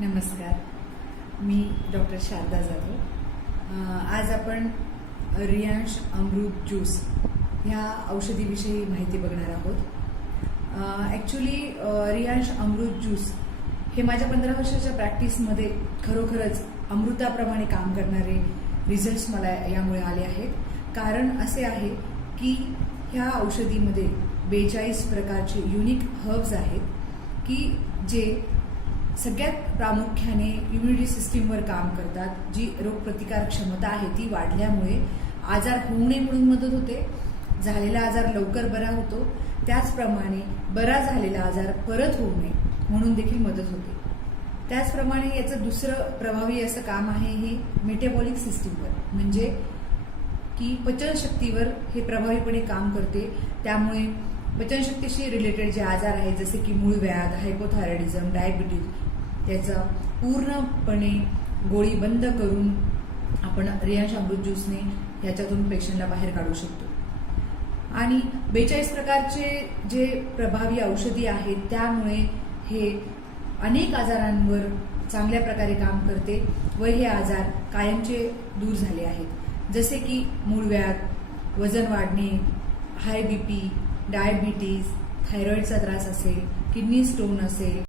नमस्कार, मी डॉक्टर शारदा जाधव। आज आपण रियांश अमृत ज्यूस ह्या औषधीविषयी माहिती बघणार आहोत। ॲक्च्युली रियांश अमृत ज्यूस हे माझ्या 15 वर्षाच्या प्रॅक्टिसमध्ये खरोखरच अमृताप्रमाणे काम करणारे रिझल्ट्स मला यामुळे आले आहेत। कारण असे आहे की ह्या औषधीमध्ये 42 प्रकारचे युनिक हर्ब्स आहेत की जे सगळ्यात प्रामुख्याने इम्युनिटी सिस्टीमवर काम करतात। जी रोगप्रतिकार क्षमता आहे ती वाढल्यामुळे आजार होऊ नये म्हणून मदत होते, झालेला आजार लवकर बरा होतो, त्याचप्रमाणे बरा झालेला आजार परत होऊ नये म्हणून देखील मदत होते। त्याचप्रमाणे याचं दुसरं प्रभावी असं काम आहे हे मेटाबॉलिक सिस्टीमवर, म्हणजे की पचनशक्तीवर हे प्रभावीपणे काम करते। त्यामुळे पचनशक्तीशी रिलेटेड जे आजार आहेत जसे की मूळव्याध, हायपोथायरॉइडिझम, डायबिटीज त्याचा पूर्णपणे गोळी बंद करून आपण रियांश अमृत ज्यूसने ह्याच्यातून पेशंटला बाहेर काढू शकतो। आणि 42 प्रकारचे जे प्रभावी औषधी आहेत त्यामुळे हे अनेक आजारांवर चांगल्या प्रकारे काम करते व हे आजार कायमचे दूर झाले आहेत। जसे की मूळव्याध, वजन वाढणे, हाय बीपी, डायबिटीज, थायरॉइडचा त्रास असेल, किडनी स्टोन असेल,